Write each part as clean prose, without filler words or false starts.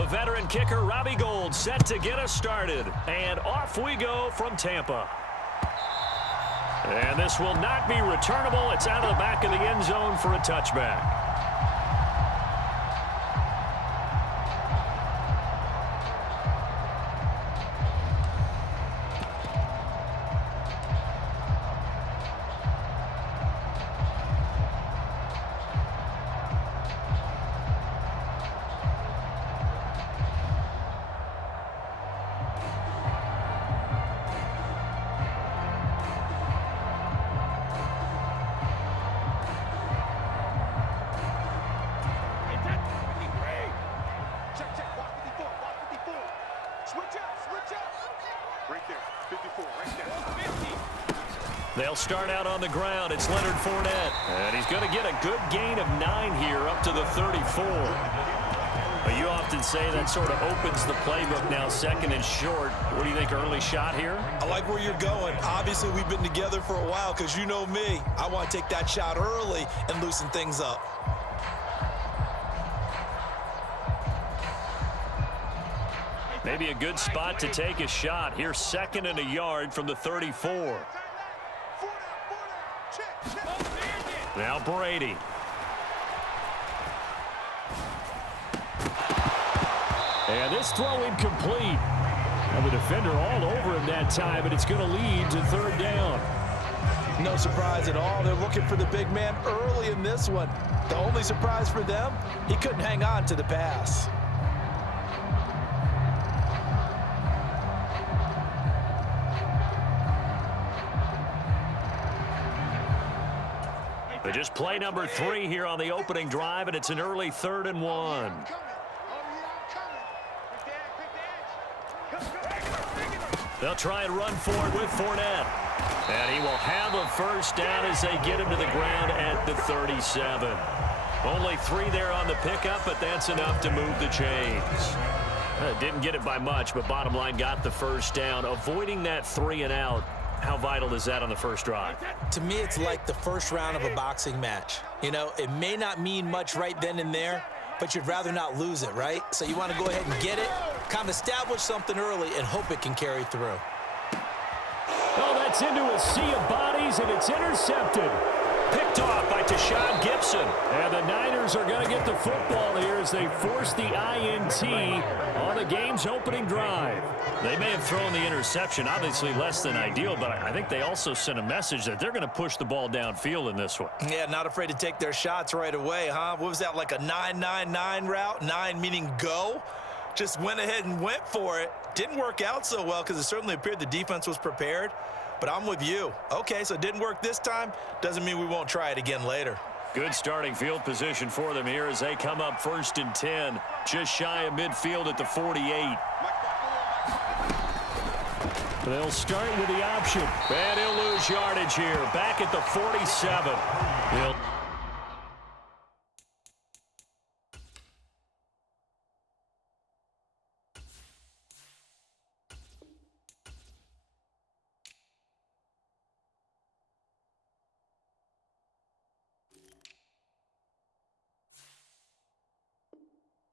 The veteran kicker, Robbie Gould, set to get us started. And off we go from Tampa. And this will not be returnable. It's out of the back of the end zone for a touchback. They'll start out on the ground. It's Leonard Fournette. And he's going to get a good gain of 9 here up to the 34. But you often say that sort of opens the playbook now, second and short. What do you think, early shot here? I like where you're going. Obviously, we've been together for a while because you know me. I want to take that shot early and loosen things up. Maybe a good spot to take a shot. Here's 2nd and a yard from the 34. Now Brady. And this throw incomplete. And the defender all over him that time, and it's going to lead to 3rd down. No surprise at all. They're looking for the big man early in this one. The only surprise for them, he couldn't hang on to the pass. But just play number 3 here on the opening drive, and it's an early 3rd and 1. They'll try and run forward with Fournette. And he will have a first down as they get him to the ground at the 37. Only 3 there on the pickup, but that's enough to move the chains. Didn't get it by much, but bottom line got the first down. Avoiding that 3 and out. How vital is that on the first drive? To me, it's like the first round of a boxing match. You know, it may not mean much right then and there, but you'd rather not lose it, right? So you want to go ahead and get it, kind of establish something early, and hope it can carry through. Oh, that's into a sea of bodies, and it's intercepted. Picked off by Tashawn Gibson. And the Niners are going to get the football here as they force the INT on the game's opening drive. They may have thrown the interception, obviously less than ideal, but I think they also sent a message that they're going to push the ball downfield in this one. Yeah, not afraid to take their shots right away, huh? What was that, like a 9-9-9 route? 9 meaning go? Just went ahead and went for it. Didn't work out so well because it certainly appeared the defense was prepared. But I'm with you. Okay, so it didn't work this time. Doesn't mean we won't try it again later. Good starting field position for them here as they come up 1st and 10. Just shy of midfield at the 48. They'll start with the option. And he'll lose yardage here. Back at the 47.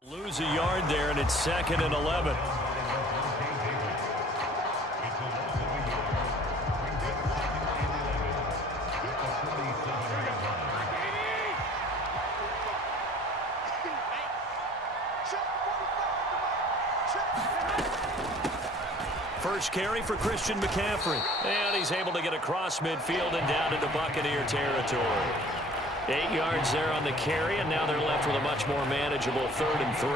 Lose a yard there, and it's 2nd and 11. First carry for Christian McCaffrey. And he's able to get across midfield and down into Buccaneer territory. 8 yards there on the carry, and now they're left with a much more manageable 3rd and 3.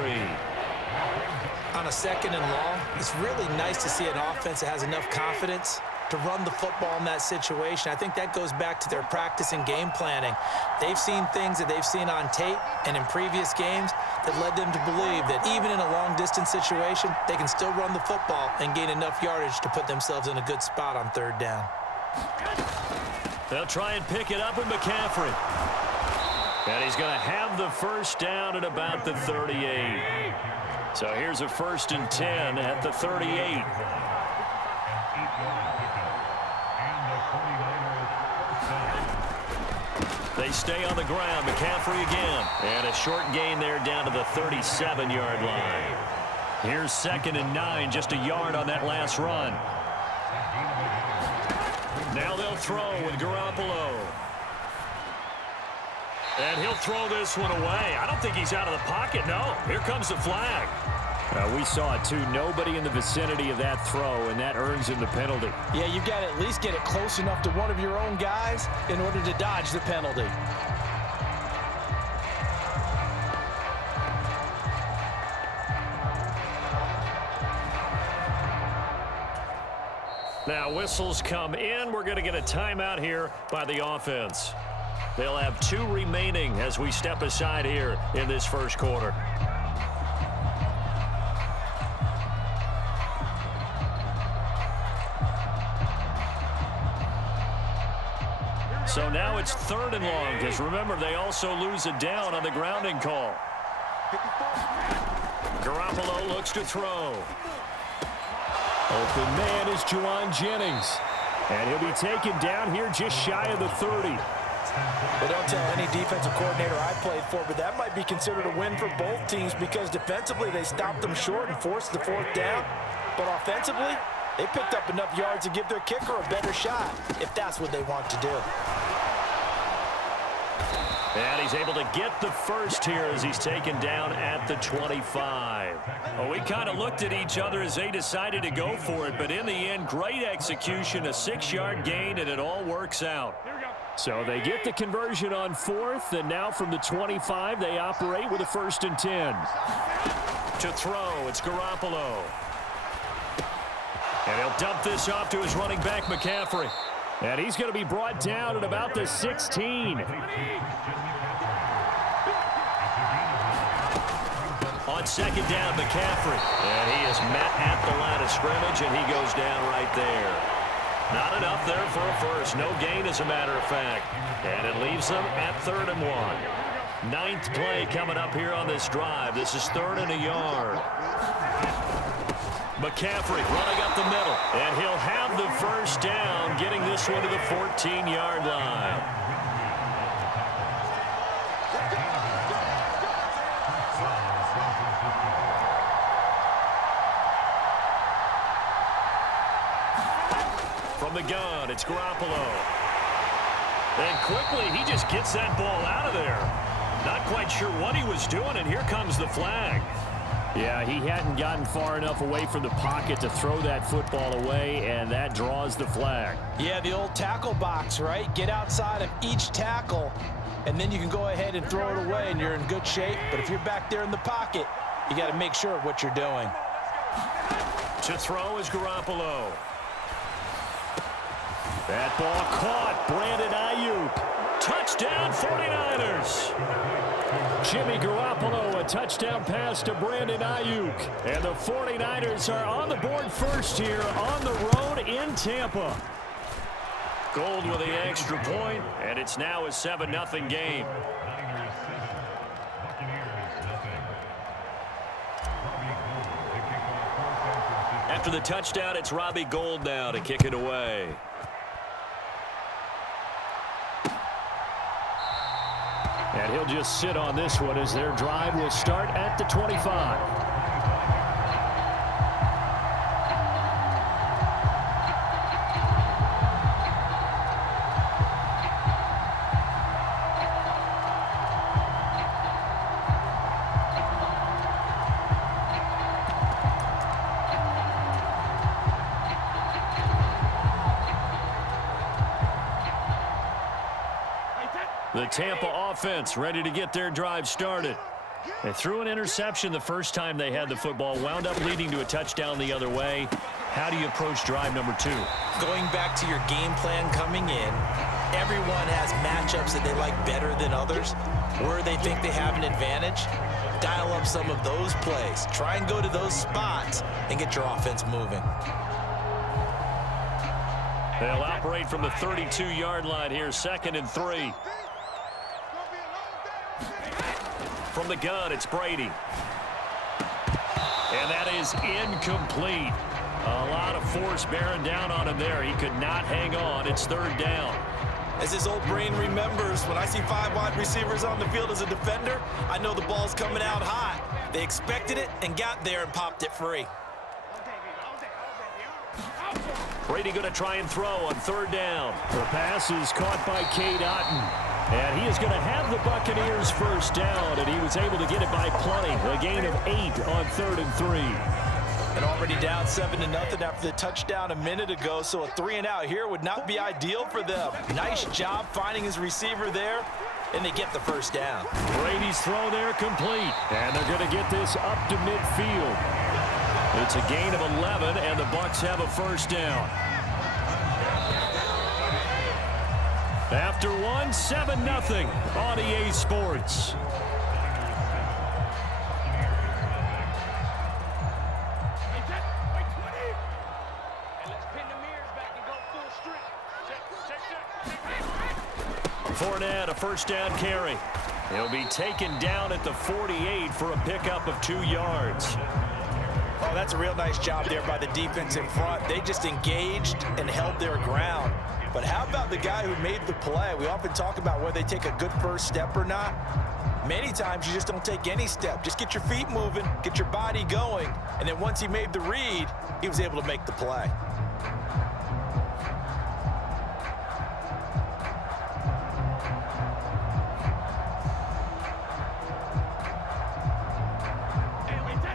On a 2nd and long, it's really nice to see an offense that has enough confidence to run the football in that situation. I think that goes back to their practice and game planning. They've seen things that they've seen on tape and in previous games that led them to believe that even in a long-distance situation, they can still run the football and gain enough yardage to put themselves in a good spot on 3rd down. They'll try and pick it up with McCaffrey. And he's going to have the first down at about the 38. So here's a 1st and 10 at the 38. They stay on the ground. McCaffrey again. And a short gain there down to the 37-yard line. Here's 2nd and 9, just a yard on that last run. Now they'll throw with Garoppolo. And he'll throw this one away. I don't think he's out of the pocket, no. Here comes the flag. We saw it, too. Nobody in the vicinity of that throw, and that earns him the penalty. Yeah, you've got to at least get it close enough to one of your own guys in order to dodge the penalty. Now whistles come in. We're going to get a timeout here by the offense. They'll have 2 remaining as we step aside here in this first quarter. So now it's 3rd and long, because remember, they also lose a down on the grounding call. Garoppolo looks to throw. Open man is Juwan Jennings. And he'll be taken down here just shy of the 30. Well, don't tell any defensive coordinator I played for, but that might be considered a win for both teams because defensively they stopped them short and forced the 4th down. But offensively, they picked up enough yards to give their kicker a better shot, if that's what they want to do. And he's able to get the first here as he's taken down at the 25. Well, we kind of looked at each other as they decided to go for it, but in the end, great execution, a 6-yard gain, and it all works out. So they get the conversion on 4th, and now from the 25, they operate with a 1st and 10. To throw, it's Garoppolo. And he'll dump this off to his running back, McCaffrey. And he's going to be brought down at about the 16. On 2nd down, McCaffrey. And he is met at the line of scrimmage, and he goes down right there. Not enough there for a first. No gain, as a matter of fact. And it leaves them at 3rd and 1. 9th play coming up here on this drive. This is 3rd and a yard. McCaffrey running up the middle, and he'll have the first down, getting this one to the 14-yard line. From the gun, it's Garoppolo. And quickly, he just gets that ball out of there. Not quite sure what he was doing, and here comes the flag. Yeah, he hadn't gotten far enough away from the pocket to throw that football away, and that draws the flag. Yeah, the old tackle box, right? Get outside of each tackle, and then you can go ahead and throw it away, and you're in good shape. But if you're back there in the pocket, you got to make sure of what you're doing. To throw is Garoppolo. That ball caught. Brandon Ayuk. Touchdown, 49ers. Jimmy Garoppolo, a touchdown pass to Brandon Ayuk. And the 49ers are on the board first here on the road in Tampa. Gold with the extra point, and it's now a 7-0 game. After the touchdown, it's Robbie Gould now to kick it away. And he'll just sit on this one as their drive will start at the 25. The Tampa offense ready to get their drive started. They threw an interception the first time they had the football, wound up leading to a touchdown the other way. How do you approach drive number 2? Going back to your game plan coming in, everyone has matchups that they like better than others, where they think they have an advantage. Dial up some of those plays. Try and go to those spots and get your offense moving. They'll operate from the 32-yard line here, 2nd and 3. From the gun, it's Brady. And that is incomplete. A lot of force bearing down on him there. He could not hang on. It's 3rd down. As his old brain remembers, when I see 5 wide receivers on the field as a defender, I know the ball's coming out hot. They expected it and got there and popped it free. Brady going to try and throw on 3rd down. The pass is caught by Cade Otton. And he is going to have the Buccaneers first down, and he was able to get it by plenty. A gain of 8 on 3rd and 3. And already down 7-0 after the touchdown a minute ago, so a 3-and-out here would not be ideal for them. Nice job finding his receiver there, and they get the first down. Brady's throw there complete, and they're going to get this up to midfield. It's a gain of 11, and the Bucs have a first down. After 7-0 on EA Sports. Fournette, a first down carry. He'll be taken down at the 48 for a pickup of 2 yards. Oh, that's a real nice job there by the defense in front. They just engaged and held their ground. But how about the guy who made the play? We often talk about whether they take a good first step or not. Many times you just don't take any step. Just get your feet moving, get your body going, and then once he made the read, he was able to make the play.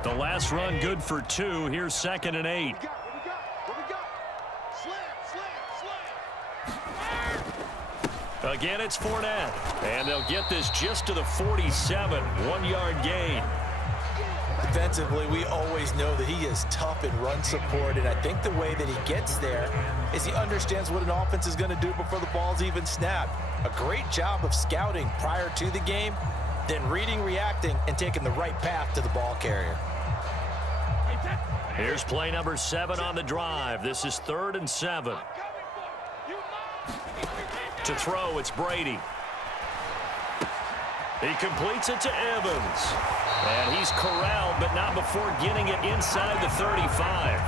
The last run good for 2. Here's 2nd and 8. Again, it's Fournette. And they'll get this just to the 47. 1-yard gain. Defensively, we always know that he is tough in run support, and I think the way that he gets there is he understands what an offense is going to do before the ball's even snapped. A great job of scouting prior to the game, then reading, reacting, and taking the right path to the ball carrier. Here's play number 7 on the drive. This is 3rd and 7. To throw, it's Brady. He completes it to Evans. And he's corralled, but not before getting it inside the 35.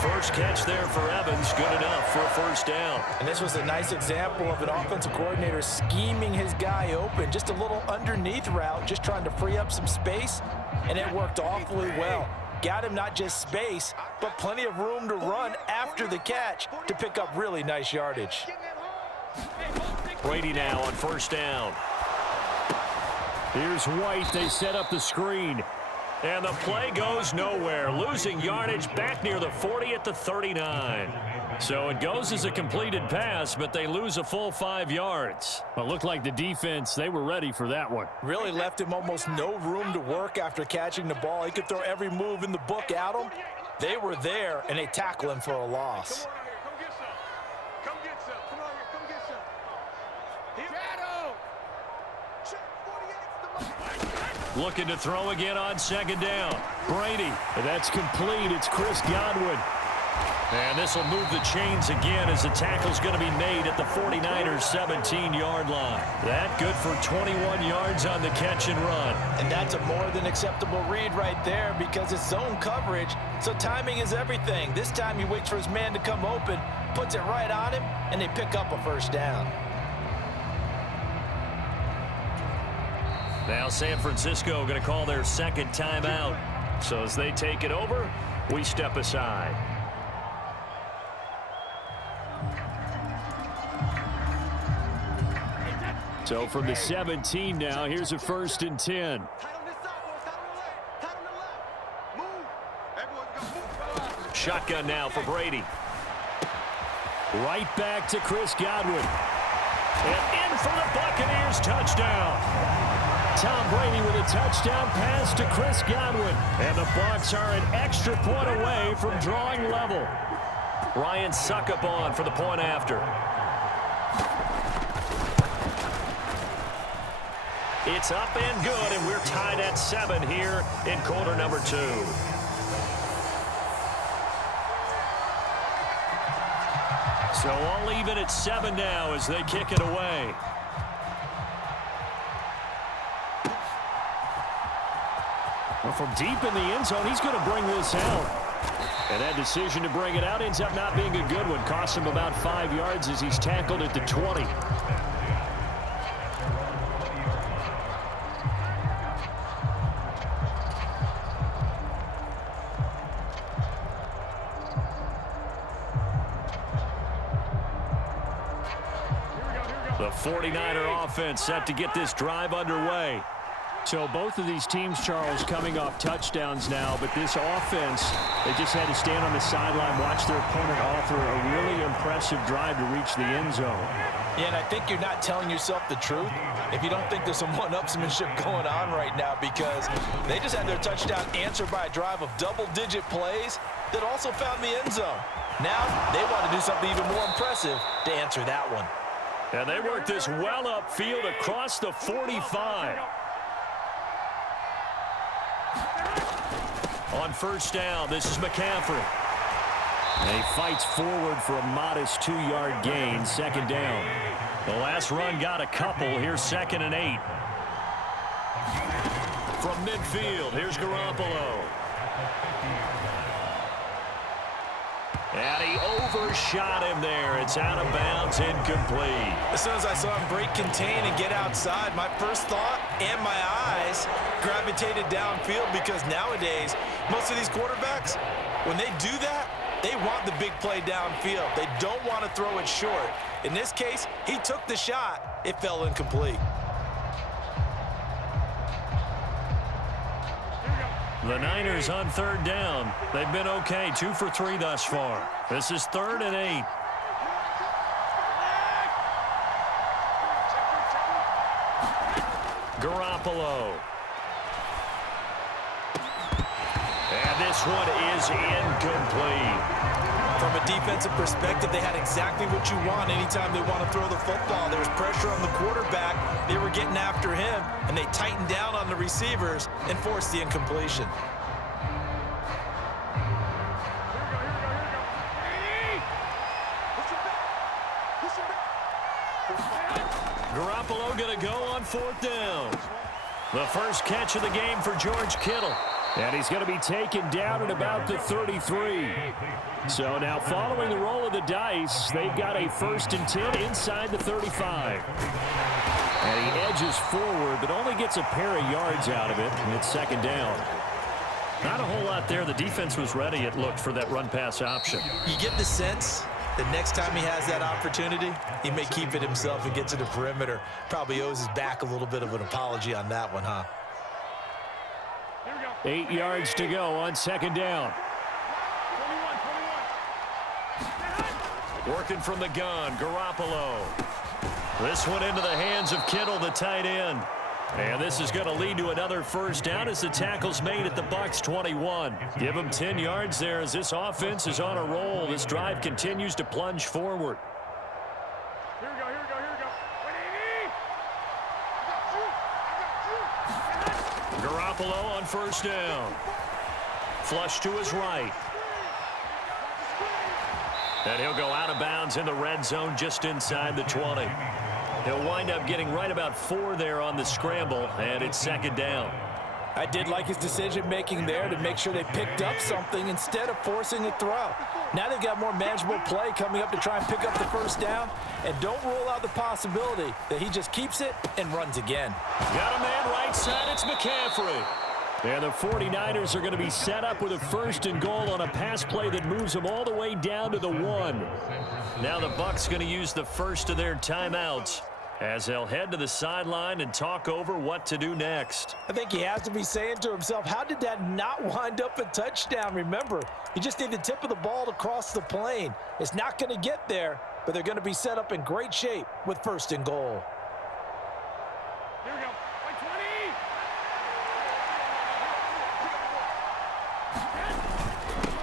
First catch there for Evans, good enough for a first down. And this was a nice example of an offensive coordinator scheming his guy open. Just a little underneath route, just trying to free up some space, and it worked awfully well. Got him not just space, but plenty of room to run after the catch to pick up really nice yardage. Brady now on first down. Here's White. They set up the screen. And the play goes nowhere. Losing yardage back near the 40 at the 39. So it goes as a completed pass, but they lose a full 5 yards. Well, it looked like the defense, they were ready for that one. Really left him almost no room to work after catching the ball. He could throw every move in the book at him. They were there, and they tackle him for a loss. Looking to throw again on 2nd down. Brady. That's complete. It's Chris Godwin. And this will move the chains again as the tackle's going to be made at the 49ers 17-yard line. That good for 21 yards on the catch and run. And that's a more than acceptable read right there because it's zone coverage, so timing is everything. This time he waits for his man to come open, puts it right on him, and they pick up a first down. Now San Francisco going to call their 2nd timeout. So as they take it over, we step aside. So from the 17 now, here's a 1st and 10. Shotgun now for Brady. Right back to Chris Godwin. And in for the Buccaneers touchdown. Tom Brady with a touchdown pass to Chris Godwin. And the Bucs are an extra point away from drawing level. Ryan Succop on for the point after. It's up and good, and we're tied at 7 here in quarter number 2. So all even at 7 now as they kick it away. Well, from deep in the end zone, he's going to bring this out. And that decision to bring it out ends up not being a good one. Costs him about 5 yards as he's tackled at the 20. The 49er offense set to get this drive underway. So both of these teams, Charles, coming off touchdowns now, but this offense, they just had to stand on the sideline, watch their opponent author a really impressive drive to reach the end zone. Yeah, and I think you're not telling yourself the truth if you don't think there's some one-upsmanship going on right now, because they just had their touchdown answered by a drive of double-digit plays that also found the end zone. Now they want to do something even more impressive to answer that one. And they work this well upfield across the 45. On first down, this is McCaffrey. And he fights forward for a modest 2-yard gain, second down. The last run got a couple. Here's 2nd and 8. From midfield, here's Garoppolo. And he overshot him there. It's out of bounds, incomplete. As soon as I saw him break contain and get outside, my first thought and my eyes gravitated downfield, because nowadays, most of these quarterbacks, when they do that, they want the big play downfield. They don't want to throw it short. In this case, he took the shot. It fell incomplete. The Niners on third down. They've been okay, 2 for 3 thus far. This is 3rd and 8. Garoppolo. And this one is incomplete. From a defensive perspective, they had exactly what you want anytime they want to throw the football. There was pressure on the quarterback. They were getting after him, and they tightened down on the receivers and forced the incompletion. Garoppolo going to go on 4th down. The first catch of the game for George Kittle. And he's going to be taken down at about the 33. So now following the roll of the dice, they've got a 1st and 10 inside the 35. And he edges forward, but only gets a pair of yards out of it. And it's 2nd down. Not a whole lot there. The defense was ready, it looked, for that run-pass option. You get the sense that next time he has that opportunity, he may keep it himself and get to the perimeter. Probably owes his back a little bit of an apology on that one, huh? 8 yards to go on 2nd down. Working from the gun, Garoppolo. This one into the hands of Kittle, the tight end. And this is going to lead to another 1st down as the tackle's made at the Bucs 21. Give them 10 yards there as this offense is on a roll. This drive continues to plunge forward. Here we go, here we go, here we go. Garoppolo on 1st down. Flush to his right. And he'll go out of bounds in the red zone just inside the 20. He'll wind up getting right about 4 there on the scramble, and it's 2nd down. I did like his decision-making there to make sure they picked up something instead of forcing a throw. Now they've got more manageable play coming up to try and pick up the 1st down, and don't rule out the possibility that he just keeps it and runs again. Got a man right side, it's McCaffrey. And the 49ers are going to be set up with a 1st and goal on a pass play that moves them all the way down to the 1. Now the Bucs going to use the first of their timeouts as they'll head to the sideline and talk over what to do next. I think he has to be saying to himself, how did that not wind up a touchdown? Remember, you just need the tip of the ball to cross the plane. It's not going to get there, but they're going to be set up in great shape with 1st and goal. Here we go. Like 20.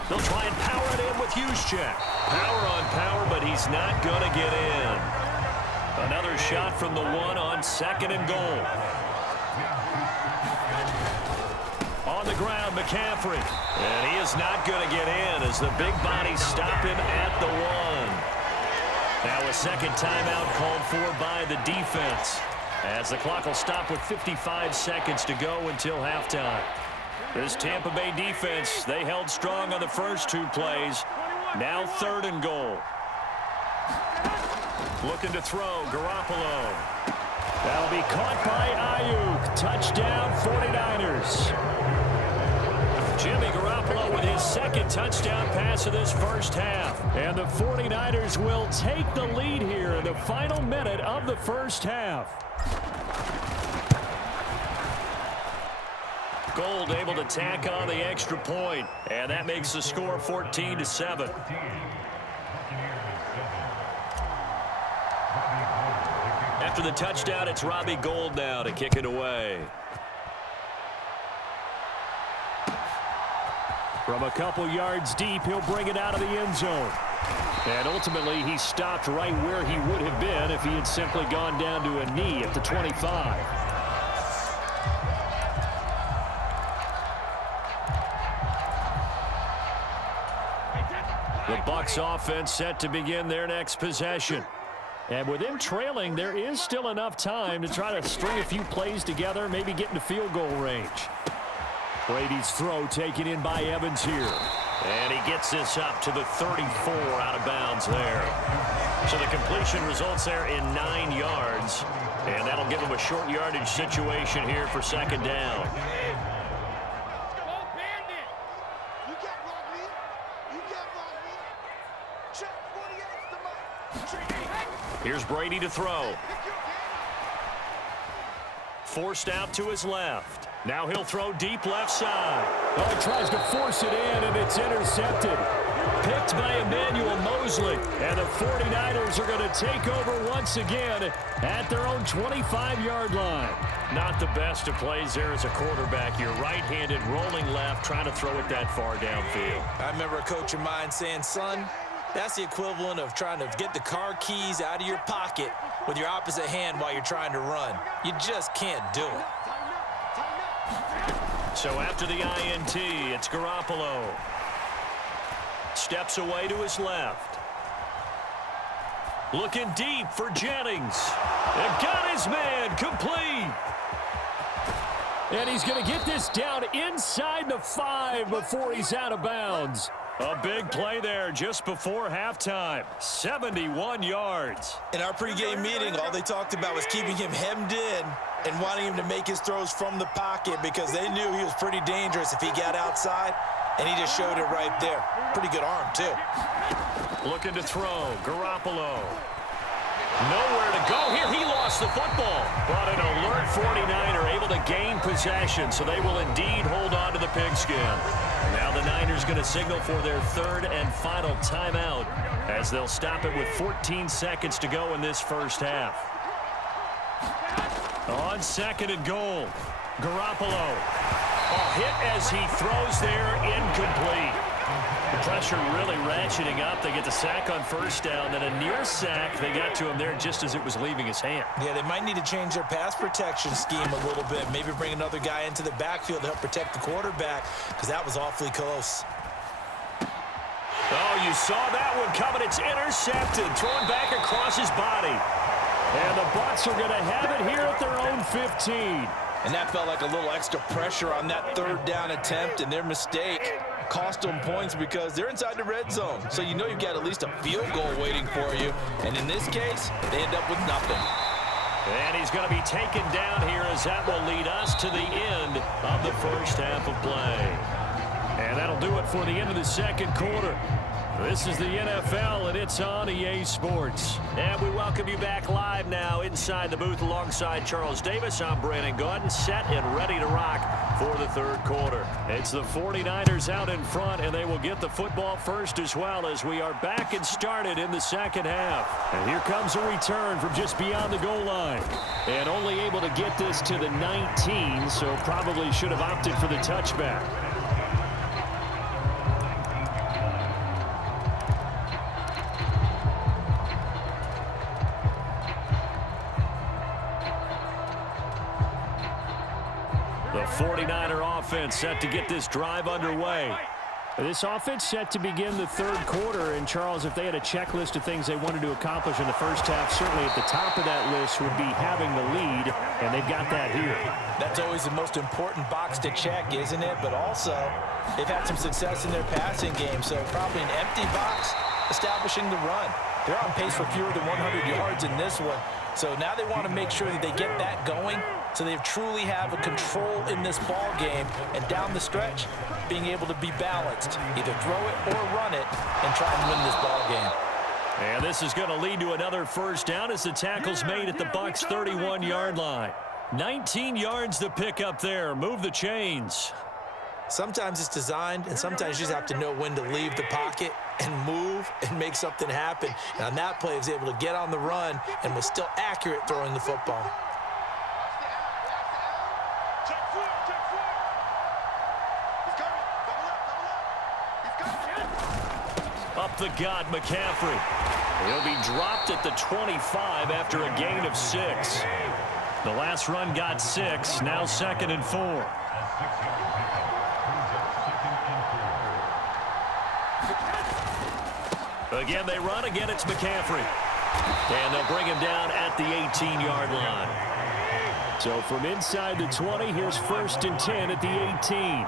They'll try and power it in with Juszczyk. Power on power, but he's not going to get in. Another shot from the 1 on 2nd and goal. On the ground, McCaffrey. And he is not going to get in as the big bodies stop him at the 1. Now a 2nd timeout called for by the defense, as the clock will stop with 55 seconds to go until halftime. This Tampa Bay defense, they held strong on the first 2 plays. Now 3rd and goal. Looking to throw, Garoppolo. That'll be caught by Ayuk. Touchdown, 49ers. Jimmy Garoppolo with his 2nd touchdown pass of this first half. And the 49ers will take the lead here in the final minute of the first half. Gold able to tack on the extra point, and that makes the score 14-7. After the touchdown, it's Robbie Gould now to kick it away. From a couple yards deep, he'll bring it out of the end zone. And ultimately, he stopped right where he would have been if he had simply gone down to a knee at the 25. The Bucs offense set to begin their next possession. And with them trailing, there is still enough time to try to string a few plays together, maybe get into field goal range. Brady's throw taken in by Evans here. And he gets this up to the 34 out of bounds there. So the completion results there in 9 yards. And that'll give him a short yardage situation here for 2nd down. Here's Brady to throw. Forced out to his left. Now he'll throw deep left side. Oh, he tries to force it in, and it's intercepted. Picked by Emmanuel Mosley. And the 49ers are going to take over once again at their own 25-yard line. Not the best of plays there as a quarterback. You're right-handed, rolling left, trying to throw it that far downfield. I remember a coach of mine saying, son, that's the equivalent of trying to get the car keys out of your pocket with your opposite hand while you're trying to run. You just can't do it. So after the INT, it's Garoppolo. Steps away to his left. Looking deep for Jennings. And got his man complete. And he's going to get this down inside the 5 before he's out of bounds. A big play there just before halftime. 71 yards. In our pregame meeting, all they talked about was keeping him hemmed in and wanting him to make his throws from the pocket because they knew he was pretty dangerous if he got outside, and he just showed it right there. Pretty good arm, too. Looking to throw. Garoppolo. Nowhere to go here. He lost the football. But an alert 49er able to gain possession, so they will indeed hold on to the pigskin. Now the Niners going to signal for their 3rd and final timeout as they'll stop it with 14 seconds to go in this first half. On 2nd and goal, Garoppolo. A hit as he throws there, incomplete. The pressure really ratcheting up. They get the sack on 1st down, then a near sack. They got to him there just as it was leaving his hand. Yeah, they might need to change their pass protection scheme a little bit. Maybe bring another guy into the backfield to help protect the quarterback because that was awfully close. Oh, you saw that one coming. It's intercepted. Thrown back across his body. And the Bucs are going to have it here at their own 15. And that felt like a little extra pressure on that 3rd down attempt, and their mistake cost them points because they're inside the red zone. So you know you've got at least a field goal waiting for you. And in this case, they end up with nothing. And he's going to be taken down here as that will lead us to the end of the first half of play. And that'll do it for the end of the 2nd quarter. This is the NFL, and it's on EA Sports. And we welcome you back live now inside the booth alongside Charles Davis. I'm Brandon Gaudin, set and ready to rock for the 3rd quarter. It's the 49ers out in front, and they will get the football first as well as we are back and started in the 2nd half. And here comes a return from just beyond the goal line. And only able to get this to the 19, so probably should have opted for the touchback. The 49er offense set to get this drive underway. This offense set to begin the third quarter. And, Charles, if they had a checklist of things they wanted to accomplish in the first half, certainly at the top of that list would be having the lead, and they've got that here. That's always the most important box to check, isn't it? But also, they've had some success in their passing game, so probably an empty box establishing the run. They're on pace for fewer than 100 yards in this one, so now they want to make sure that they get that going so they truly have a control in this ball game, and down the stretch, being able to be balanced, either throw it or run it, and try and win this ball game. And this is going to lead to another first down as the tackle's made at the Bucs' 31-yard line. 19 yards to pick up there. Move the chains. Sometimes it's designed, and sometimes you just have to know when to leave the pocket and move and make something happen. And on that play, he was able to get on the run and was still accurate throwing the football. Up the gut, McCaffrey. He'll be dropped at the 25 after a gain of 6. The last run got 6, now 2nd and 4. Again, they run. Again, it's McCaffrey. And they'll bring him down at the 18-yard line. So from inside the 20, here's 1st and 10 at the 18.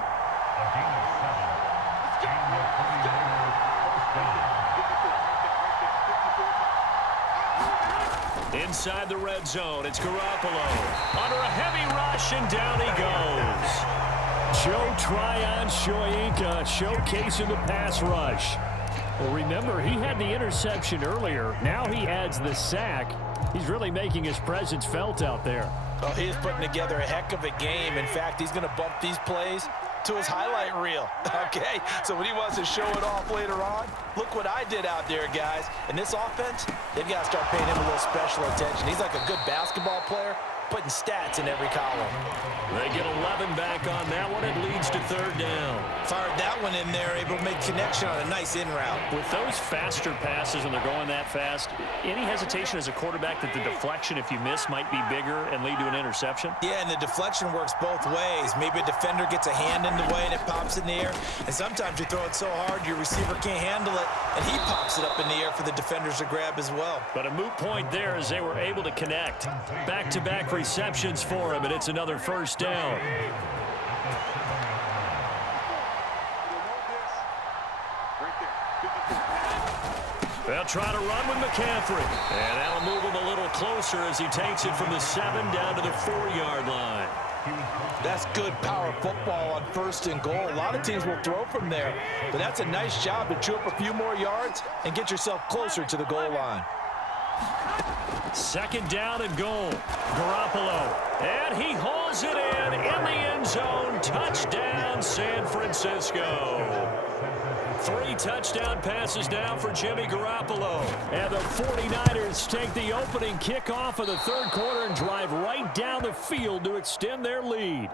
Inside the red zone, it's Garoppolo. Under a heavy rush, and down he goes. Joe Tryon-Shoyinka showcasing the pass rush. Well, remember, he had the interception earlier. Now he adds the sack. He's really making his presence felt out there. Oh, he is putting together a heck of a game. In fact, he's going to bump these plays to his highlight reel, okay? So when he wants to show it off later on, look what I did out there, guys. In this offense, they've got to start paying him a little special attention. He's like a good basketball player, putting stats in every column. They get 11 back on that one. It leads to 3rd down. Fired that one in there, able to make connection on a nice in route. With those faster passes and they're going that fast, any hesitation as a quarterback that the deflection, if you miss, might be bigger and lead to an interception? Yeah, and the deflection works both ways. Maybe a defender gets a hand in the way and it pops in the air. And sometimes you throw it so hard your receiver can't handle it, and he pops it up in the air for the defenders to grab as well. But a moot point there as they were able to connect. Back-to-back receptions for him, and it's another 1st down. They'll try to run with McCaffrey. And that'll move him a little closer as he takes it from the 7 down to the 4-yard line. That's good power football on 1st and goal. A lot of teams will throw from there, but that's a nice job to chew up a few more yards and get yourself closer to the goal line. 2nd down and goal. Garoppolo. And he hauls it in the end zone. Touchdown, San Francisco. 3 touchdown passes now for Jimmy Garoppolo. And the 49ers take the opening kickoff of the 3rd quarter and drive right down the field to extend their lead.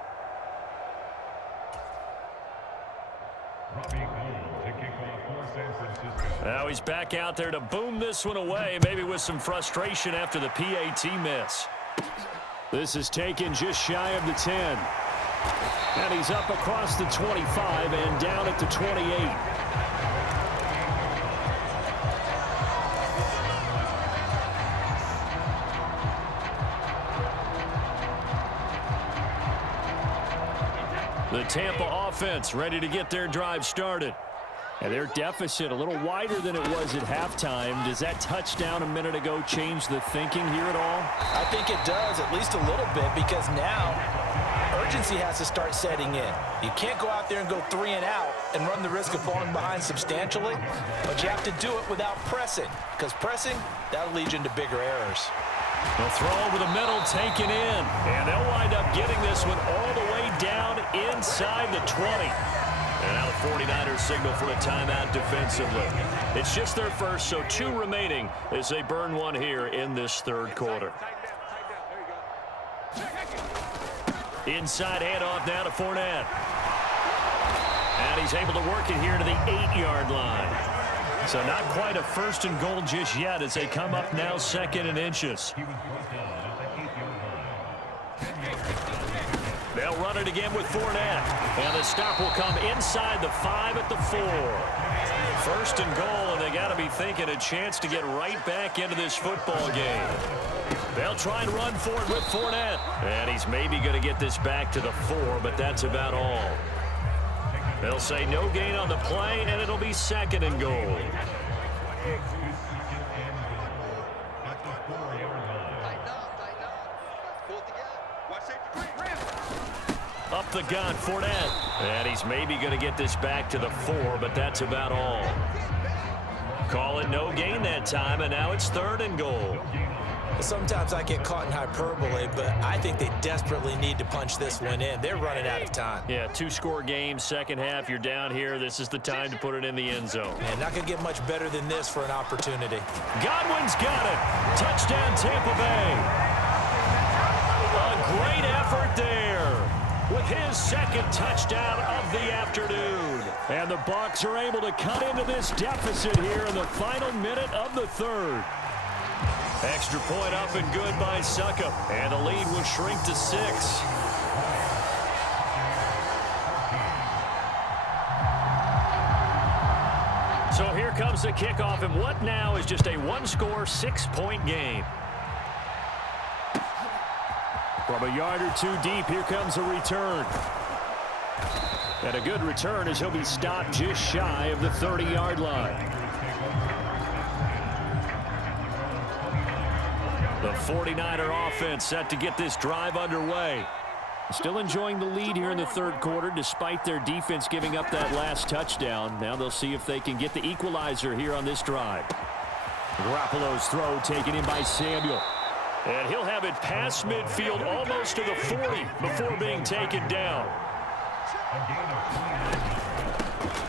Now he's back out there to boom this one away, maybe with some frustration after the PAT miss. This is taken just shy of the 10. And he's up across the 25 and down at the 28. The Tampa offense ready to get their drive started. And their deficit a little wider than it was at halftime. Does that touchdown a minute ago change the thinking here at all? I think it does, at least a little bit, because now urgency has to start setting in. You can't go out there and go 3 and out and run the risk of falling behind substantially, but you have to do it without pressing, because pressing, that'll lead you into bigger errors. The throw over the middle taken in, and they'll wind up getting this one all the way down inside the 20. And now the 49ers signal for a timeout defensively. It's just their first, so 2 remaining as they burn one here in this 3rd quarter. Inside handoff now to Fournette. And he's able to work it here to the 8-yard line. So not quite a 1st and goal just yet as they come up now 2nd and inches. They'll run it again with Fournette. And the stop will come inside the 5 at the 4. 1st and goal, and they got to be thinking a chance to get right back into this football game. They'll try and run for it with Fournette. And he's maybe going to get this back to the 4, but that's about all. They'll say no gain on the play, and it'll be 2nd and goal. Up the gun, Fournette. And he's maybe going to get this back to the 4, but that's about all. Call it no gain that time, and now it's 3rd and goal. Sometimes I get caught in hyperbole, but I think they desperately need to punch this one in. They're running out of time. Yeah, 2-score game, second half. You're down here. This is the time to put it in the end zone. And not going to get much better than this for an opportunity. Godwin's got it. Touchdown, Tampa Bay. A great effort there with his 2nd touchdown of the afternoon. And the Bucs are able to cut into this deficit here in the final minute of the 3rd. Extra point up and good by Succop. And the lead will shrink to 6. So here comes the kickoff, and what now is just a 1-score, 6-point game. From a yard or 2 deep, here comes a return. And a good return as he'll be stopped just shy of the 30-yard line. The 49er offense set to get this drive underway. Still enjoying the lead here in the 3rd quarter despite their defense giving up that last touchdown. Now they'll see if they can get the equalizer here on this drive. Garoppolo's throw taken in by Samuel. And he'll have it past midfield almost to the 40 before being taken down.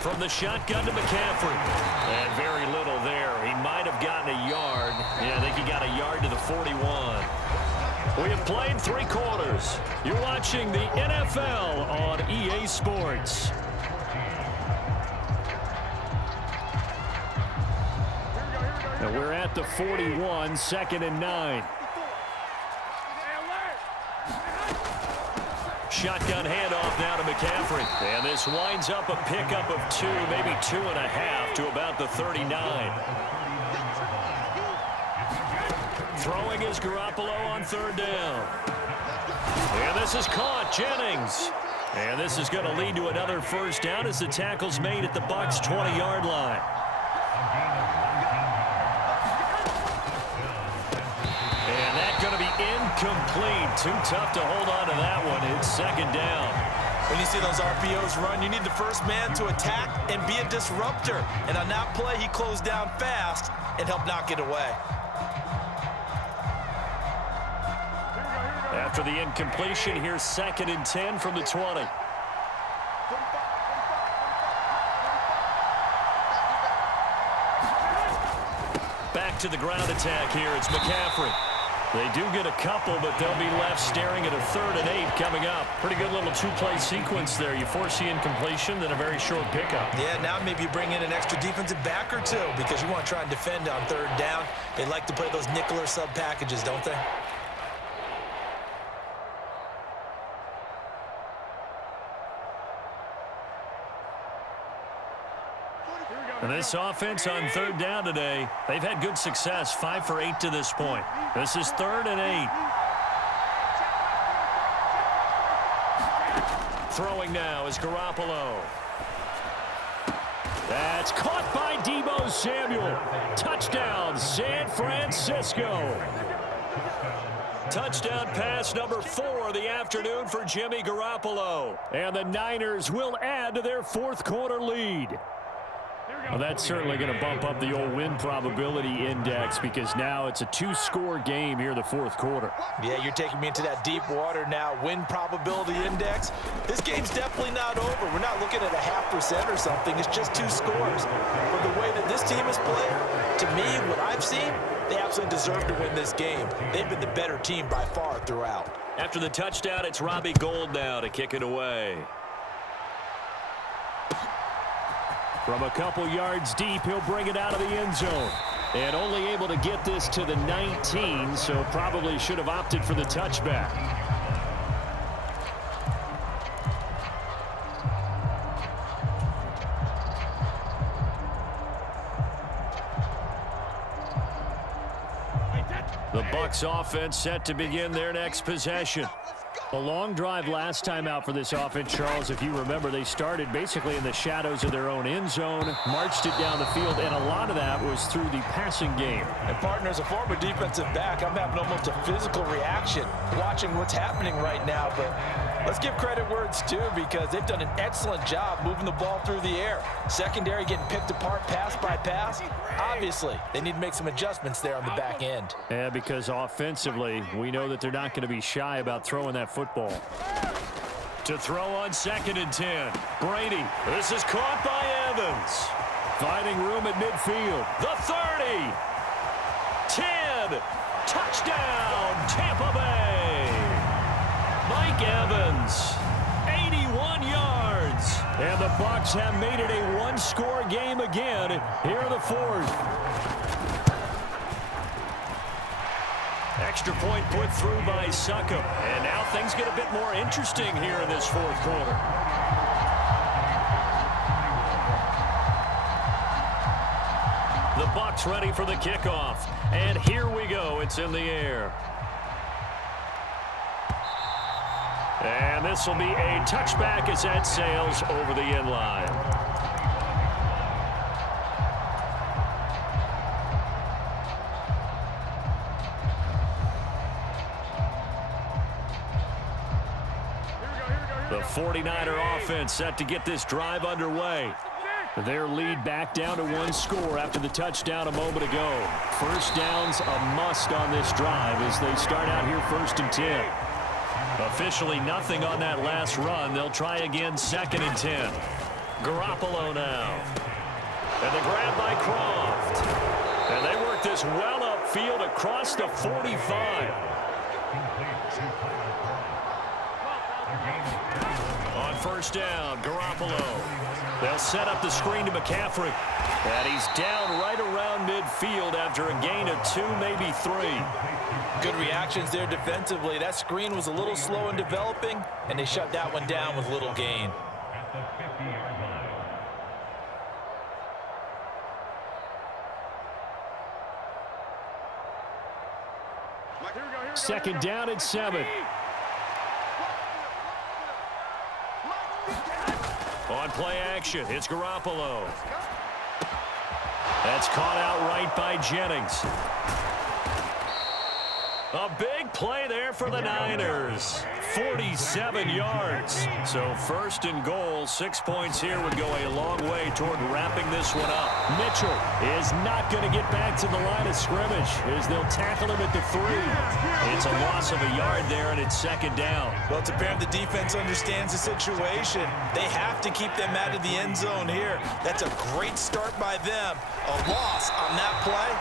From the shotgun to McCaffrey. And very little there. He might have gotten a yard. Yeah, I think he got a yard to the 41. We have played 3 quarters. You're watching the NFL on EA Sports. And we're at the 41, 2nd and 9. Shotgun handoff now to McCaffrey. And this winds up a pickup of 2, maybe 2.5 to about the 39. Throwing is Garoppolo on 3rd down. And this is caught, Jennings. And this is going to lead to another 1st down as the tackle's made at the Bucs' 20-yard line. And that's going to be incomplete. Too tough to hold on to that one. It's 2nd down. When you see those RPOs run, you need the first man to attack and be a disruptor. And on that play, he closed down fast and helped knock it away. After the incompletion, here's 2nd and 10 from the 20. Back to the ground attack here. It's McCaffrey. They do get a couple, but they'll be left staring at a 3rd and 8 coming up. Pretty good little 2-play sequence there. You force the incompletion, then a very short pickup. Yeah, now maybe you bring in an extra defensive back or 2 because you want to try and defend on 3rd down. They like to play those nickel or sub packages, don't they? And this offense on 3rd down today, they've had good success, 5 for 8 to this point. This is 3rd and 8. Throwing now is Garoppolo. That's caught by Deebo Samuel. Touchdown, San Francisco. Touchdown pass number 4 of the afternoon for Jimmy Garoppolo. And the Niners will add to their 4th quarter lead. Well, that's certainly going to bump up the old win probability index because now it's a 2-score game here in the 4th quarter. Yeah, you're taking me into that deep water now. Win probability index. This game's definitely not over. We're not looking at a 0.5% or something. It's just 2 scores. But the way that this team has played, to me, what I've seen, they absolutely deserve to win this game. They've been the better team by far throughout. After the touchdown, it's Robbie Gould now to kick it away. From a couple yards deep, he'll bring it out of the end zone. And only able to get this to the 19, so probably should have opted for the touchback. The Bucs offense set to begin their next possession. A long drive last time out for this offense, Charles. If you remember, they started basically in the shadows of their own end zone, marched it down the field, and a lot of that was through the passing game. And, partner, as a former defensive back, I'm having almost a physical reaction watching what's happening right now. But let's give credit where it's due, because they've done an excellent job moving the ball through the air. Secondary getting picked apart pass by pass. Obviously, they need to make some adjustments there on the back end. Yeah, because offensively, we know that they're not going to be shy about throwing that football. To throw on 2nd and 10. Brady. This is caught by Evans. Finding room at midfield. The 30. 10. Touchdown, Tampa Bay. Mike Evans. 81 yards. And the Bucs have made it a one-score game again here in the 4th. Extra point put through by Succop. And now things get a bit more interesting here in this 4th quarter. The Bucs ready for the kickoff. And here we go. It's in the air. And this will be a touchback as that sails over the end line. The 49er offense set to get this drive underway. Their lead back down to 1 score after the touchdown a moment ago. First down's a must on this drive as they start out here 1st and 10. Officially nothing on that last run. They'll try again 2nd and 10. Garoppolo now. And the grab by Croft. And they work this well upfield across the 45. On 1st down, Garoppolo. They'll set up the screen to McCaffrey. And he's down right around midfield after a gain of 2, maybe 3. Good reactions there defensively. That screen was a little slow in developing, and they shut that one down with little gain. Second down at 7. On play action, it's Garoppolo. That's caught out right by Jennings. A big play there for the Niners. 47 yards. So 1st and goal, 6 points here would go a long way toward wrapping this one up. Mitchell is not going to get back to the line of scrimmage as they'll tackle him at the 3. It's a loss of a yard there, and it's 2nd down. Well, it's apparent the defense understands the situation. They have to keep them out of the end zone here. That's a great start by them. A loss on that play.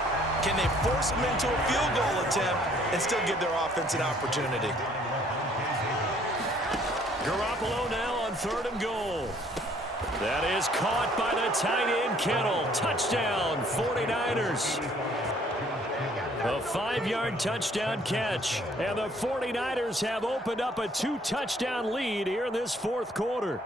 Can they force them into a field goal attempt and still give their offense an opportunity? Garoppolo now on 3rd and goal. That is caught by the tight end Kittle. Touchdown, 49ers. A 5-yard touchdown catch. And the 49ers have opened up a 2-touchdown lead here in this 4th quarter.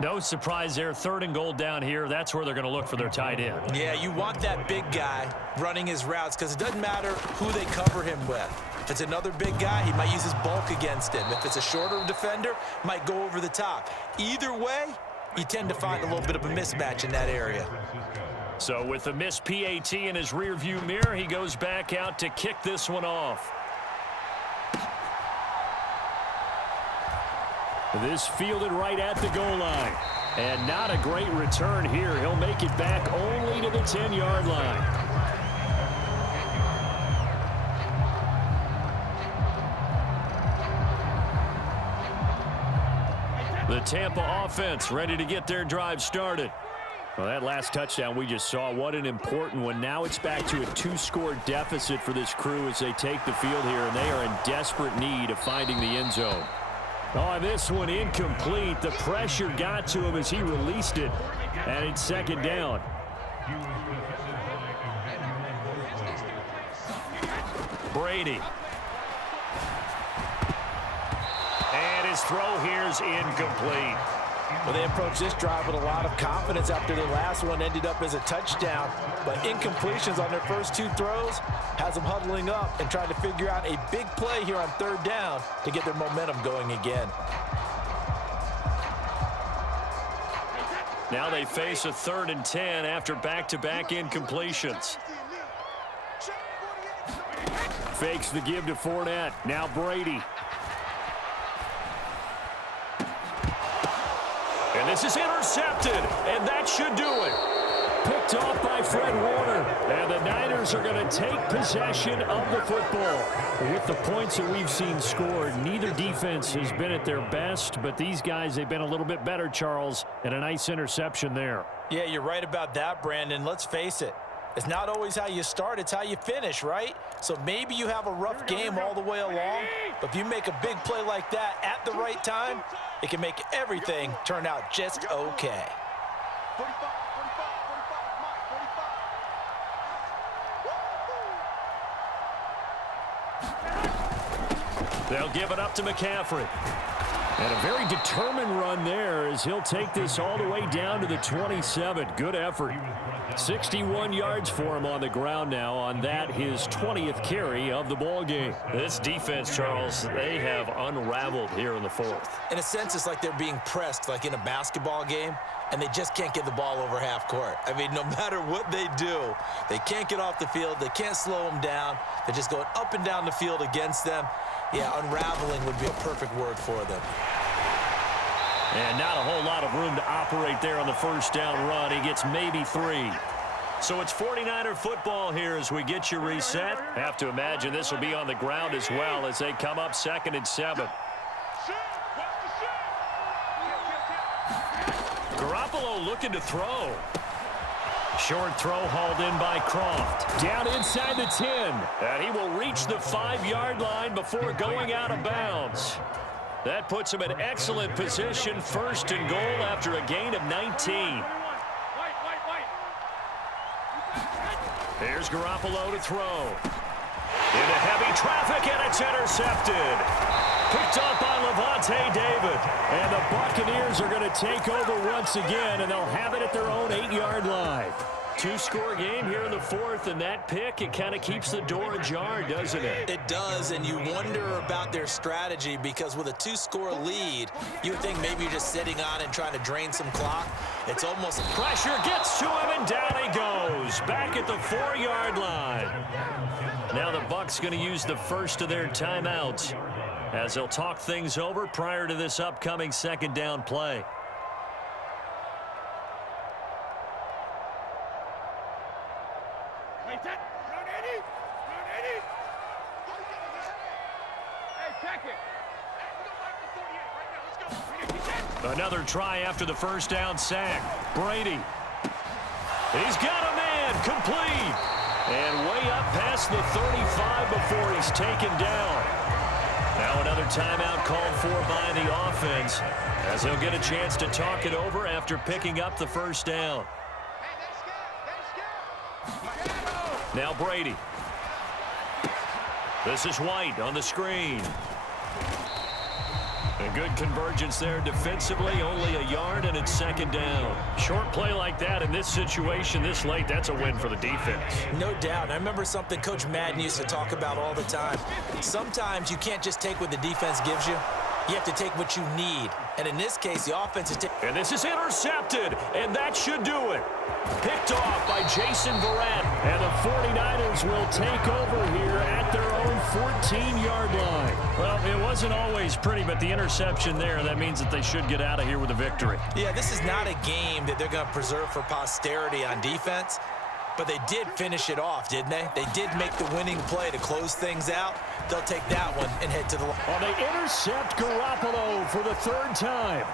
No surprise there, 3rd and goal down here. That's where they're going to look for their tight end. Yeah, you want that big guy running his routes because it doesn't matter who they cover him with. If it's another big guy, he might use his bulk against him. If it's a shorter defender, might go over the top. Either way, you tend to find a little bit of a mismatch in that area. So with the missed PAT in his rearview mirror, he goes back out to kick this one off. This fielded right at the goal line. And not a great return here. He'll make it back only to the 10-yard line. The Tampa offense ready to get their drive started. Well, that last touchdown we just saw, what an important one. Now it's back to a 2-score deficit for this crew as they take the field here, and they are in desperate need of finding the end zone. Oh, this one incomplete. The pressure got to him as he released it, and it's 2nd down. Brady. And his throw here is incomplete. Well, they approached this drive with a lot of confidence after their last one ended up as a touchdown. But incompletions on their first 2 throws has them huddling up and trying to figure out a big play here on 3rd down to get their momentum going again. Now they face a 3rd and 10 after back-to-back incompletions. Fakes the give to Fournette. Now Brady. And this is intercepted, and that should do it. Picked off by Fred Warner. And the Niners are going to take possession of the football. With the points that we've seen scored, neither defense has been at their best, but these guys, they've been a little bit better, Charles, and a nice interception there. Yeah, you're right about that, Brandon. Let's face it. It's not always how you start, it's how you finish, right? So maybe you have a rough game all the way along, but if you make a big play like that at the right time, it can make everything turn out just okay. They'll give it up to McCaffrey. And a very determined run there as he'll take this all the way down to the 27. Good effort. 61 yards for him on the ground now on that, his 20th carry of the ball game. This defense, Charles, they have unraveled here in the 4th. In a sense, it's like they're being pressed like in a basketball game, and they just can't get the ball over half court. I mean, no matter what they do, they can't get off the field. They can't slow them down. They're just going up and down the field against them. Yeah, unraveling would be a perfect word for them. And not a whole lot of room to operate there on the first down run. He gets maybe 3. So it's 49er football here as we get you reset. Have to imagine this will be on the ground as well as they come up 2nd and 7. Garoppolo looking to throw. Short throw hauled in by Croft. Down inside the 10. And he will reach the 5-yard line before going out of bounds. That puts him in excellent position, 1st and goal after a gain of 19. Here's Garoppolo to throw. Into heavy traffic, and it's intercepted. Picked up by Lavonte David. And the Buccaneers are going to take over once again, and they'll have it at their own 8-yard line. 2-score game here in the 4th, and that pick, it kind of keeps the door ajar, doesn't it? It does, and you wonder about their strategy because with a 2-score lead, you would think maybe you're just sitting on and trying to drain some clock. It's almost... Pressure gets to him, and down he goes. Back at the 4-yard line. Now the Bucs going to use the first of their timeouts as they'll talk things over prior to this upcoming 2nd down play. Another try after the first down sack. Brady. He's got a man. Complete. And way up past the 35 before he's taken down. Now another timeout called for by the offense as he'll get a chance to talk it over after picking up the first down. Now Brady. This is White on the screen. A good convergence there defensively, only a yard, and it's 2nd down. Short play like that in this situation this late, that's a win for the defense. No doubt. I remember something Coach Madden used to talk about all the time. Sometimes you can't just take what the defense gives you. You have to take what you need. And in this case, the offense is taking... And this is intercepted, and that should do it. Picked off by Jason Verrett. And the 49ers will take over here at their own 14-yard line. Well, it wasn't always pretty, but the interception there, that means that they should get out of here with a victory. Yeah, this is not a game that they're going to preserve for posterity on defense. But they did finish it off, didn't they? They did make the winning play to close things out. They'll take that one and head to the line. Well, they intercept Garoppolo for the 3rd time.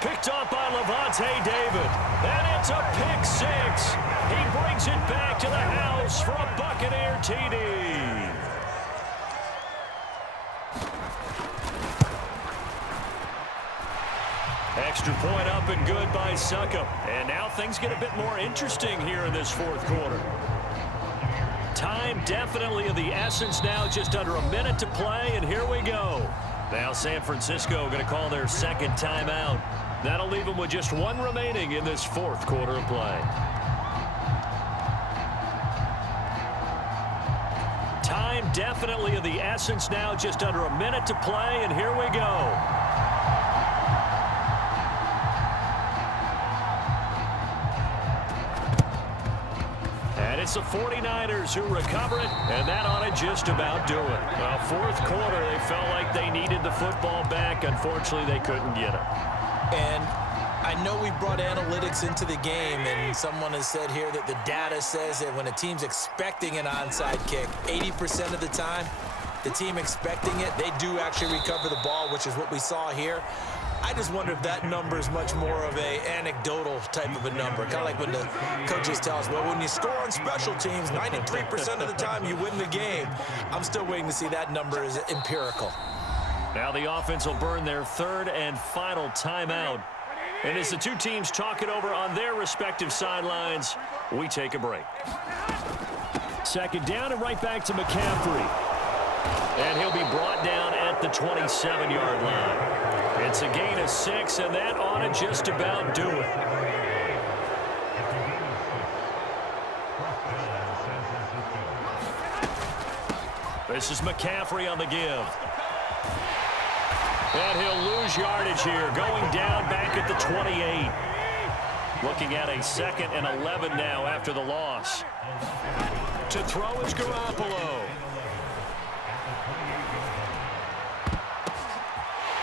Picked up by Lavonte David. And it's a pick 6. He brings it back to the house for a Buccaneer TD. Extra point up and good by Succop. And now things get a bit more interesting here in this 4th quarter. Time definitely of the essence now, just under a minute to play, and here we go. Now San Francisco going to call their 2nd timeout. That'll leave them with just one remaining in this fourth quarter of play. Time definitely of the essence now, just under a minute to play, and here we go. And it's the 49ers who recover it, and that ought to just about do it. Well, fourth quarter, they felt like they needed the football back. Unfortunately, they couldn't get it. And I know we brought analytics into the game, and someone has said here that the data says that when a team's expecting an onside kick, 80% of the time, the team expecting it, they do actually recover the ball, which is what we saw here. I just wonder if that number is much more of a anecdotal type of a number. Kind of like when the coaches tell us, well, when you score on special teams, 93% of the time you win the game. I'm still waiting to see that number is empirical. Now the offense will burn their third and final timeout. And as the two teams talk it over on their respective sidelines, we take a break. Second down and right back to McCaffrey. And he'll be brought down at the 27-yard line. It's a gain of 6, and that ought to just about do it. This is McCaffrey on the give. And he'll lose yardage here, going down back at the 28. Looking at a 2nd and 11 now after the loss. To throw is Garoppolo.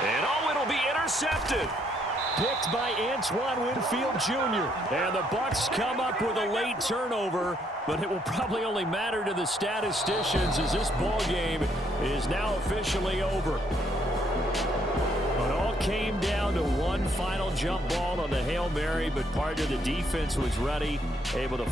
And it'll be intercepted. Picked by Antoine Winfield Jr. And the Bucs come up with a late turnover, but it will probably only matter to the statisticians as this ball game is now officially over. It all came down to one final jump ball on the Hail Mary, but part of the defense was ready, able to